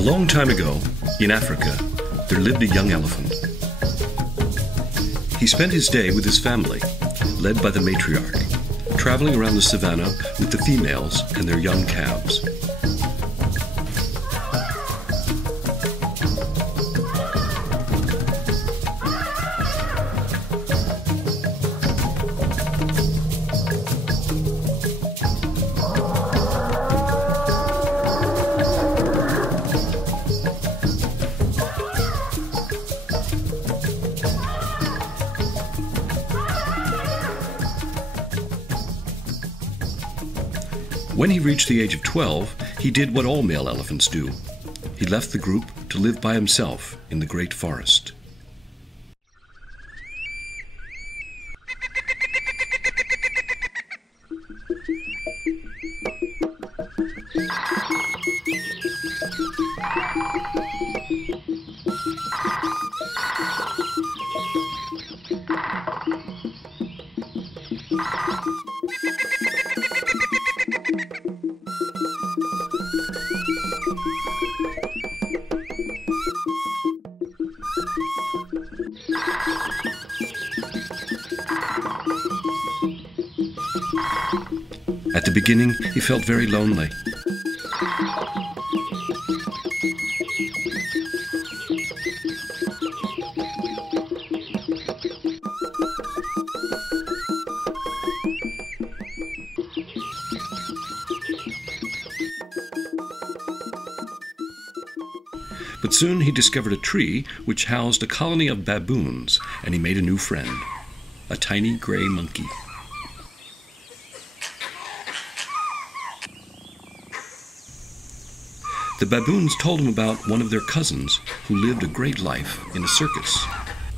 long time ago, in Africa, there lived a young elephant. He spent his day with his family, led by the matriarch, traveling around the savannah with the females and their young calves. When he reached the age of 12, he did what all male elephants do. He left the group to live by himself in the great forest. At the beginning, he felt very lonely. But soon he discovered a tree which housed a colony of baboons, and he made a new friend, a tiny gray monkey. The baboons told him about one of their cousins who lived a great life in a circus.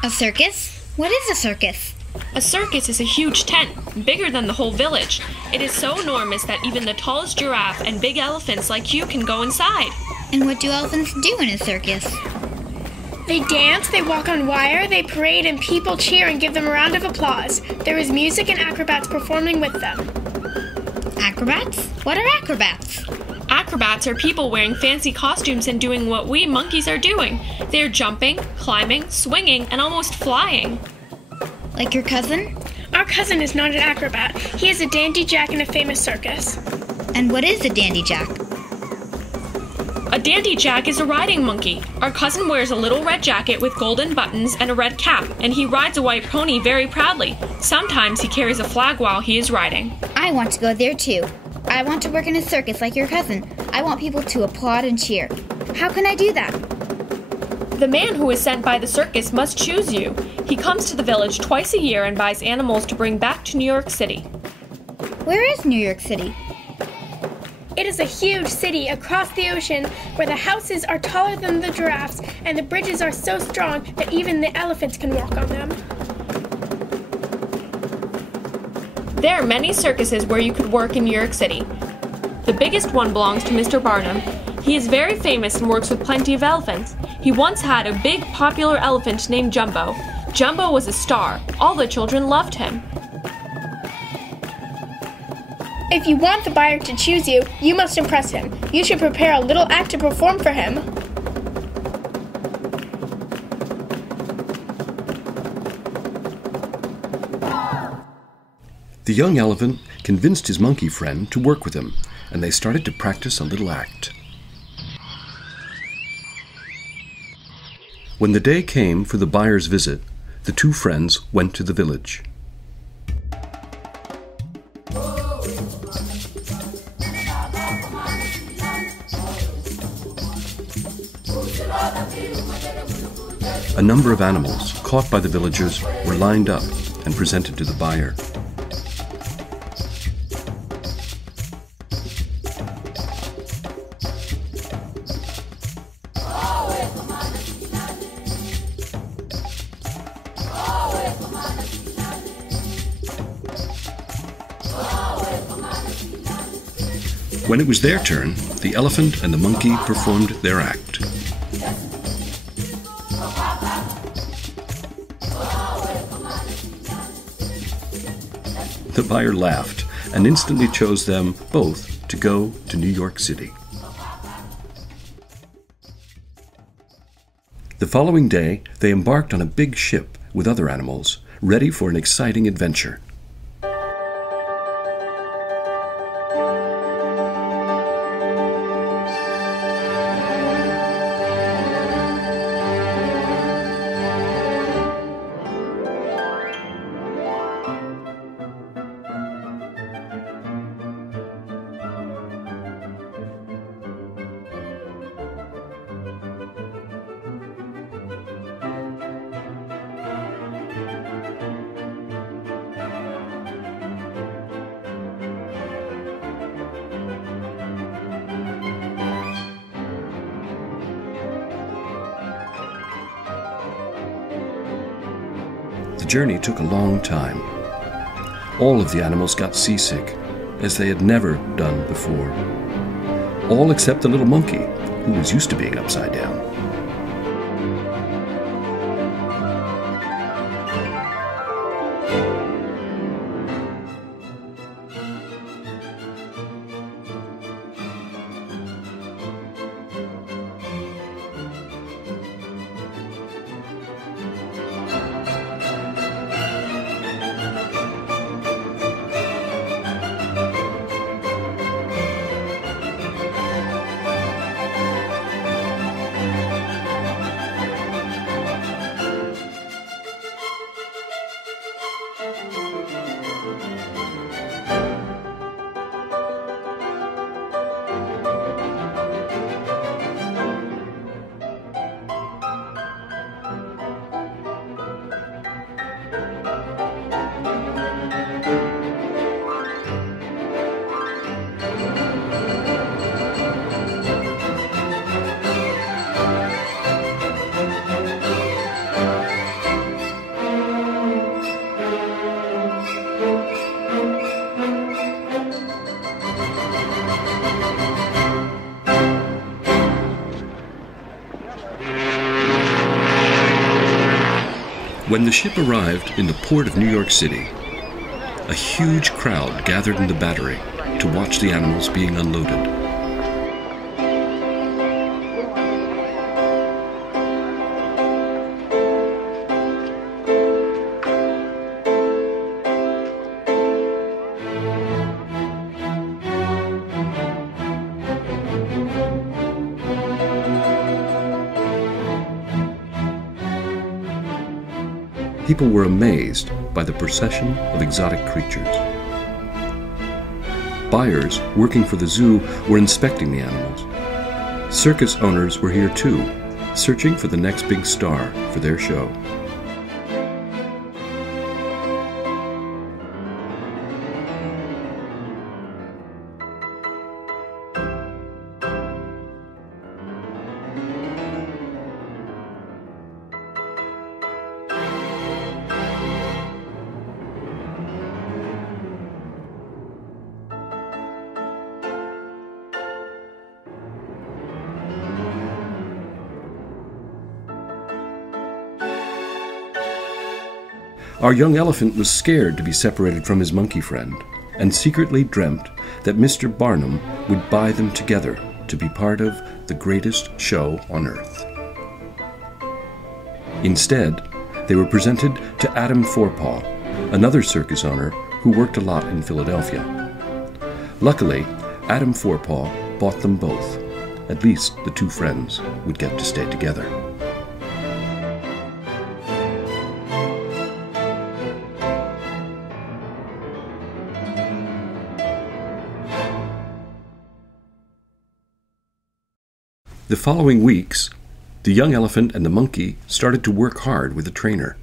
A circus? What is a circus? A circus is a huge tent, bigger than the whole village. It is so enormous that even the tallest giraffe and big elephants like you can go inside. And what do elephants do in a circus? They dance, they walk on wire, they parade, and people cheer and give them a round of applause. There is music and acrobats performing with them. Acrobats? What are acrobats? Acrobats are people wearing fancy costumes and doing what we monkeys are doing. They are jumping, climbing, swinging, and almost flying. Like your cousin? Our cousin is not an acrobat. He is a dandy jack in a famous circus. And what is a dandy jack? A dandy jack is a riding monkey. Our cousin wears a little red jacket with golden buttons and a red cap, and he rides a white pony very proudly. Sometimes he carries a flag while he is riding. I want to go there too. I want to work in a circus like your cousin. I want people to applaud and cheer. How can I do that? The man who is sent by the circus must choose you. He comes to the village twice a year and buys animals to bring back to New York City. Where is New York City? It is a huge city across the ocean where the houses are taller than the giraffes and the bridges are so strong that even the elephants can walk on them. There are many circuses where you could work in New York City. The biggest one belongs to Mr. Barnum. He is very famous and works with plenty of elephants. He once had a big popular elephant named Jumbo. Jumbo was a star. All the children loved him. If you want the buyer to choose you, you must impress him. You should prepare a little act to perform for him. The young elephant convinced his monkey friend to work with him, and they started to practice a little act. When the day came for the buyer's visit, the two friends went to the village. A number of animals caught by the villagers were lined up and presented to the buyer. When it was their turn, the elephant and the monkey performed their act. The buyer laughed and instantly chose them both to go to New York City. The following day, they embarked on a big ship with other animals, ready for an exciting adventure. The journey took a long time. All of the animals got seasick, as they had never done before. All except the little monkey, who was used to being upside down. When the ship arrived in the port of New York City, a huge crowd gathered in the battery to watch the animals being unloaded. People were amazed by the procession of exotic creatures. Buyers working for the zoo were inspecting the animals. Circus owners were here too, searching for the next big star for their show. Our young elephant was scared to be separated from his monkey friend, and secretly dreamt that Mr. Barnum would buy them together to be part of the greatest show on earth. Instead, they were presented to Adam Forepaugh, another circus owner who worked a lot in Philadelphia. Luckily, Adam Forepaugh bought them both. At least the two friends would get to stay together. The following weeks, the young elephant and the monkey started to work hard with a trainer.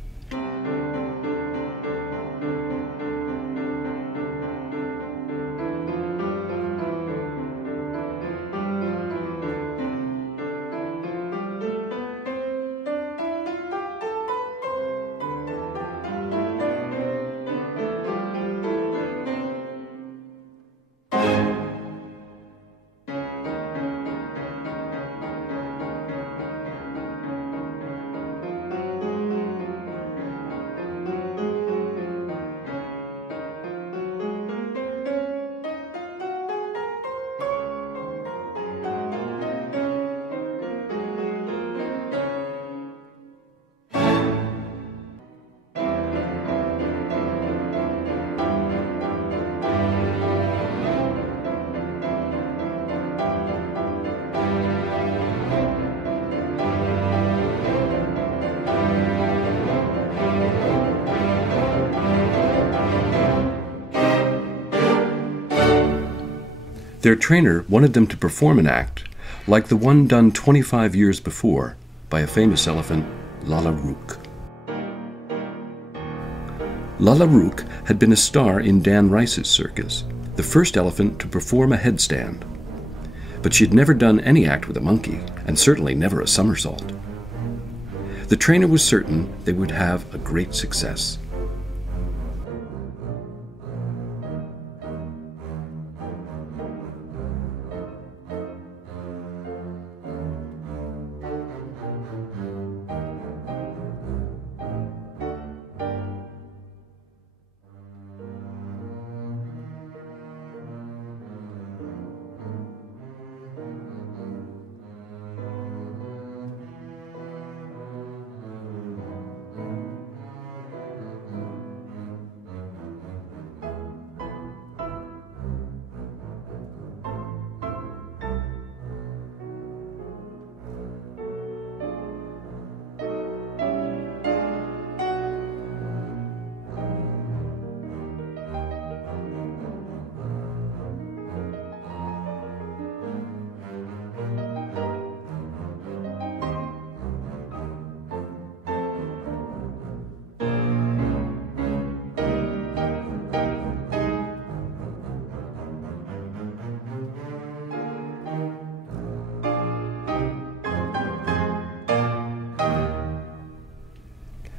Their trainer wanted them to perform an act like the one done 25 years before by a famous elephant, Lalla Rookh. Lalla Rookh had been a star in Dan Rice's circus, the first elephant to perform a headstand. But she had never done any act with a monkey, and certainly never a somersault. The trainer was certain they would have a great success.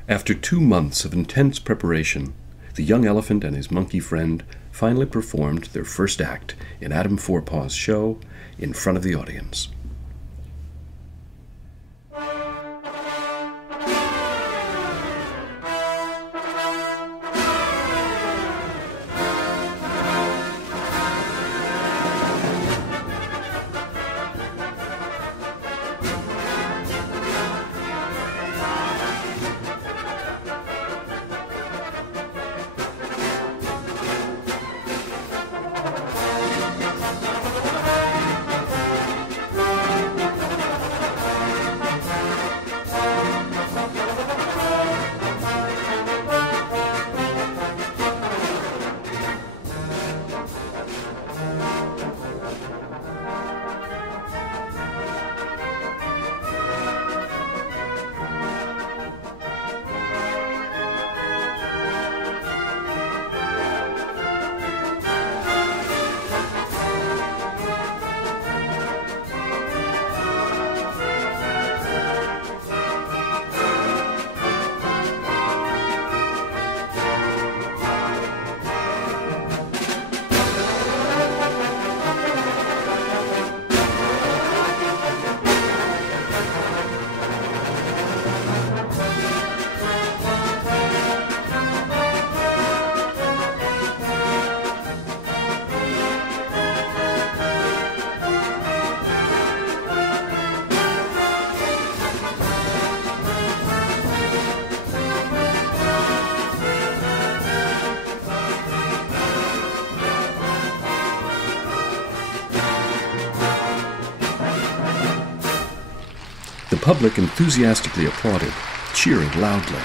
After 2 months of intense preparation, the young elephant and his monkey friend finally performed their first act in Adam Forepaw's show in front of the audience. The public enthusiastically applauded, cheering loudly.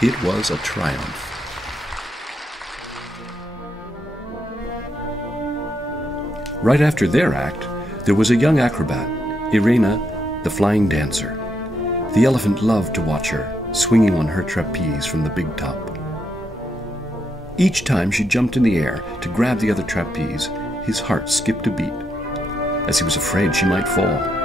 It was a triumph. Right after their act, there was a young acrobat, Irena, the flying dancer. The elephant loved to watch her, swinging on her trapeze from the big top. Each time she jumped in the air to grab the other trapeze, his heart skipped a beat, as he was afraid she might fall.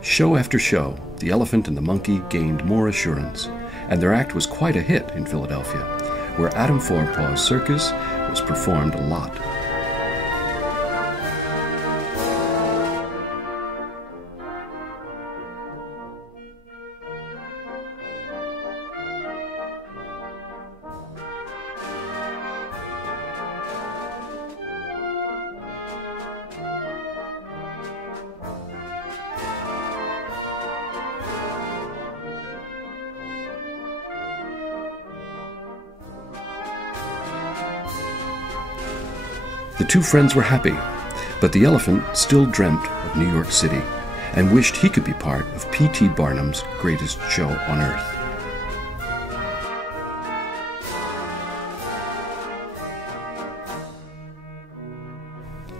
Show after show, the elephant and the monkey gained more assurance, and their act was quite a hit in Philadelphia, where Adam Forepaw's circus was performed a lot. The two friends were happy, but the elephant still dreamt of New York City and wished he could be part of P.T. Barnum's greatest show on earth.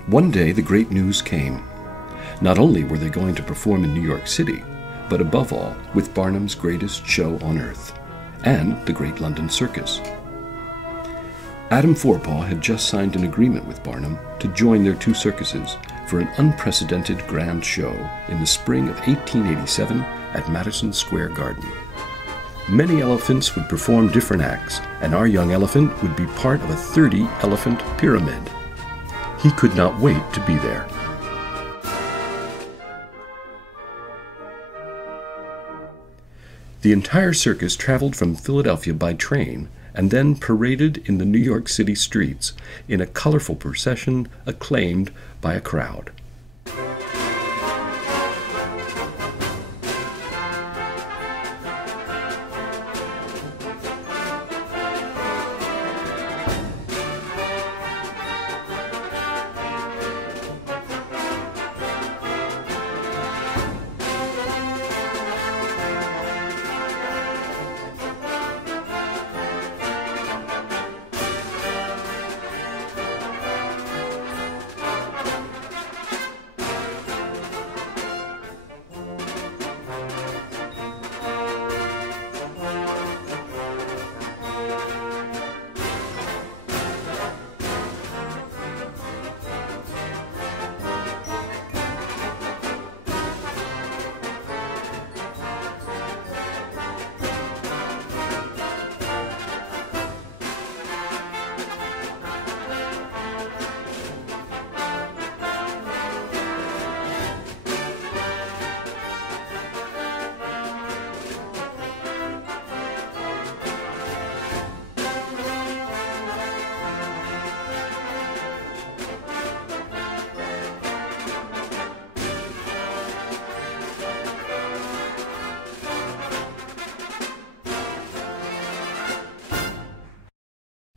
One day the great news came. Not only were they going to perform in New York City, but above all with Barnum's greatest show on earth, and the Great London Circus. Adam Forepaugh had just signed an agreement with Barnum to join their two circuses for an unprecedented grand show in the spring of 1887 at Madison Square Garden. Many elephants would perform different acts, and our young elephant would be part of a 30-elephant pyramid. He could not wait to be there. The entire circus traveled from Philadelphia by train and then paraded in the New York City streets in a colorful procession acclaimed by a crowd.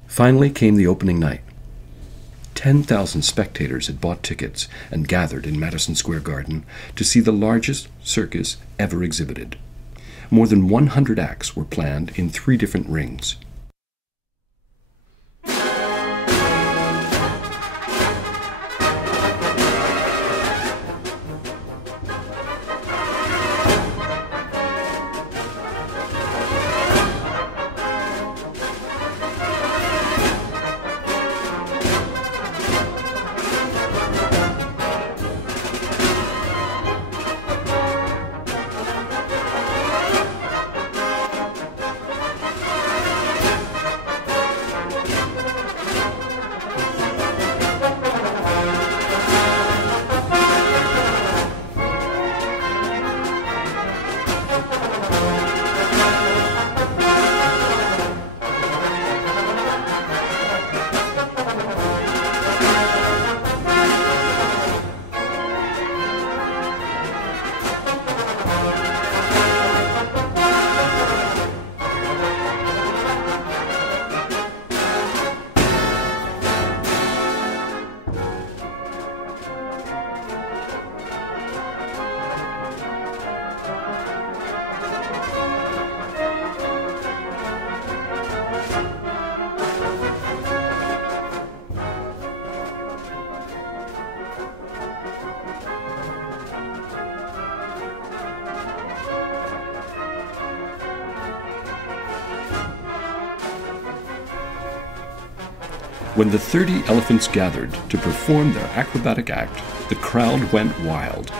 Finally came the opening night. 10,000 spectators had bought tickets and gathered in Madison Square Garden to see the largest circus ever exhibited. More than 100 acts were planned in 3 different rings. When the 30 elephants gathered to perform their acrobatic act, the crowd went wild,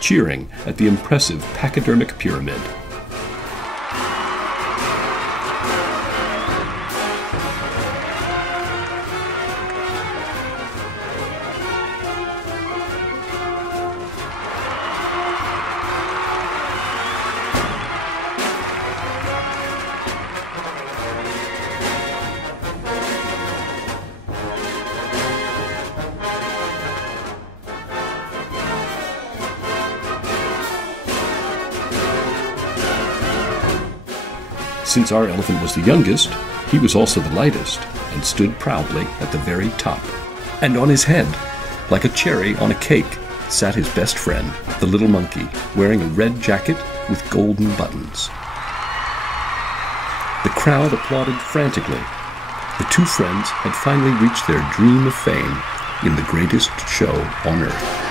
cheering at the impressive pachydermic pyramid. Since our elephant was the youngest, he was also the lightest, and stood proudly at the very top. And on his head, like a cherry on a cake, sat his best friend, the little monkey, wearing a red jacket with golden buttons. The crowd applauded frantically. The two friends had finally reached their dream of fame in the greatest show on earth.